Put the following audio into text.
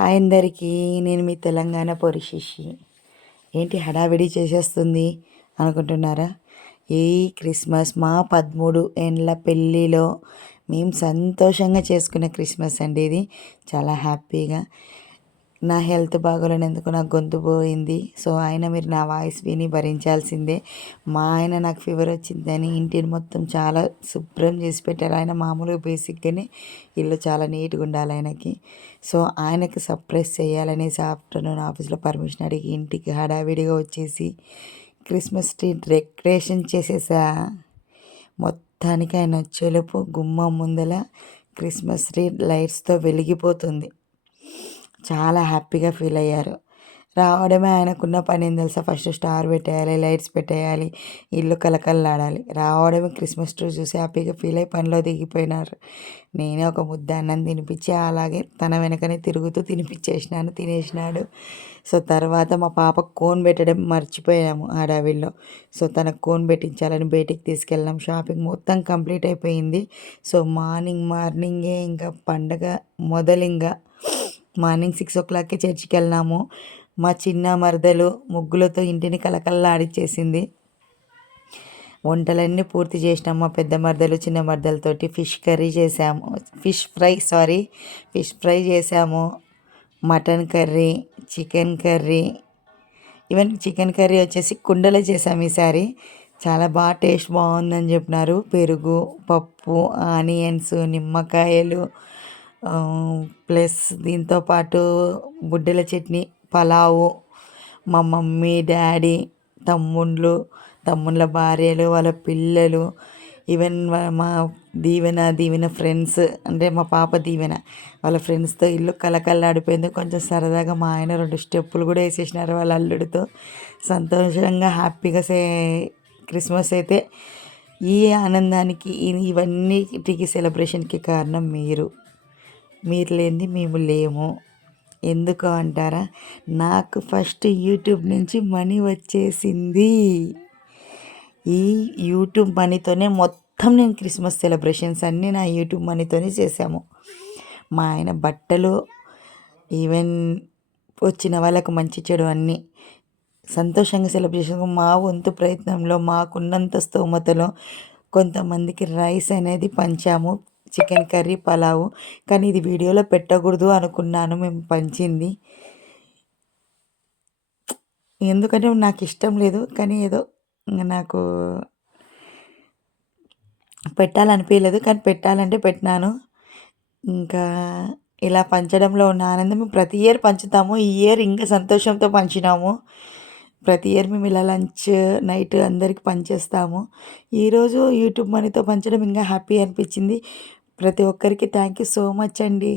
Hi అందరికీ, నేను మీ తెలంగాణ పొరిశిషి. ఏంటి హడావిడి చేసేస్తుంది అనుకుంటున్నారా? ఈ క్రిస్మస్ మా 13 ఏండ్ల పెళ్ళిలో మేము సంతోషంగా చేసుకున్న క్రిస్మస్ అండి ఇది. చాలా హ్యాపీగా. నా హెల్త్ బాగోలేనందుకు నాకు గొంతు పోయింది. సో ఆయన మీరు నా వాయిస్ విని భరించాల్సిందే. మా ఆయన నాకు ఫీవర్ వచ్చిందని ఇంటిని మొత్తం చాలా శుభ్రం చేసి పెట్టారు. ఆయన మామూలుగా బేసిక్గానే ఇల్లు చాలా నీట్గా ఉండాలి ఆయనకి. సో ఆయనకి సర్ప్రైజ్ చేయాలనేసి ఆఫ్టర్నూన్ ఆఫీస్లో పర్మిషన్ అడిగి ఇంటికి హడావిడిగా వచ్చేసి క్రిస్మస్ ట్రీ డెకరేషన్ చేసేసా. మొత్తానికి ఆయన వచ్చేలోపు గుమ్మం ముందల క్రిస్మస్ ట్రీ లైట్స్తో వెలిగిపోతుంది. చాలా హ్యాపీగా ఫీల్ అయ్యారు. రావడమే ఆయనకున్న పని ఏం తెలుసా? ఫస్ట్ స్టార్ పెట్టేయాలి, లైట్స్ పెట్టేయాలి, ఇల్లు కలకల్లాడాలి. రావడమే క్రిస్మస్ ట్రీ చూసి హ్యాపీగా ఫీల్ అయ్యి పనిలో దిగిపోయినారు. నేనే ఒక ముద్ద అన్నం తినిపించి అలాగే తన వెనకనే తిరుగుతూ తినిపించేసినాను, తినేసినాడు. సో తర్వాత మా పాపకు కోన్ పెట్టడం మర్చిపోయాము హడావిడిలో. సో తనకు కోన్ పెట్టించాలని బయటికి తీసుకెళ్ళాం. షాపింగ్ మొత్తం కంప్లీట్ అయిపోయింది. సో మార్నింగే ఇంకా పండగ మొదలింగా మార్నింగ్ 6 o'clockకే చర్చికి వెళ్ళినాము. మా చిన్న మరదలు ముగ్గులతో ఇంటిని కలకల్లాడిచ్చేసింది. వంటలన్నీ పూర్తి చేసినాం. మా పెద్ద మరదలు చిన్న మరదలతోటి ఫిష్ చేసాము, ఫిష్ ఫ్రై చేసాము, mutton curry, chicken curry. Even chicken curry వచ్చేసి కుండలో చేసాము ఈసారి. చాలా బాగా టేస్ట్ బాగుందని చెప్పినారు. పెరుగు, పప్పు, ఆనియన్స్, నిమ్మకాయలు, ప్లస్ దీంతో పాటు బుడ్డెల చట్నీ, పలావు. మా మమ్మీ, డాడీ, తమ్ముళ్ళ భార్యలు, వాళ్ళ పిల్లలు, ఈవెన్ మా దీవెన ఫ్రెండ్స్, అంటే మా పాప దీవెన వాళ్ళ ఫ్రెండ్స్తో ఇల్లు కలకల్లాడిపోయింది. కొంచెం సరదాగా మా ఆయన 2 స్టెప్పులు కూడా వేసేసినారు వాళ్ళ అల్లుడితో. సంతోషంగా హ్యాపీగా క్రిస్మస్ అయితే ఈ ఆనందానికి ఇవన్నిటికి సెలబ్రేషన్కి కారణం మీరు లేనిది మేము లేము. ఎందుకు అంటారా? నాకు ఫస్ట్ యూట్యూబ్ నుంచి మనీ వచ్చేసింది. ఈ యూట్యూబ్ మనీతోనే మొత్తం నేను క్రిస్మస్ సెలబ్రేషన్స్ అన్నీ నా యూట్యూబ్ మనీతోనే చేశాము. మా ఆయన బట్టలు, ఈవెన్ వచ్చిన వాళ్ళకు మంచి చెడు అన్నీ సంతోషంగా సెలబ్రేషన్. మా వంతు ప్రయత్నంలో మాకున్నంత స్తోమతలో కొంతమందికి రైస్ అనేది పంచాము, చికెన్ కర్రీ, పలావు. కానీ ఇది వీడియోలో పెట్టకూడదు అనుకున్నాను మేము పంచింది. ఎందుకంటే నాకు ఇష్టం లేదు, కానీ ఏదో నాకు పెట్టాలనిపించలేదు, కానీ పెట్టాలంటే పెట్టినాను. ఇంకా ఇలా పంచడంలో ఉన్న ఆనందం ప్రతి ఇయర్ పంచుతాము. ఈ ఇయర్ ఇంకా సంతోషంతో పంచినాము. ప్రతి ఇయర్ మేము ఇలా లంచ్ నైట్ అందరికి పంచేస్తాము. ఈరోజు యూట్యూబ్ మనీతో పంచడం ఇంకా హ్యాపీ అనిపించింది. ప్రతి ఒక్కరికి థ్యాంక్ యూ సో మచ్ అండి.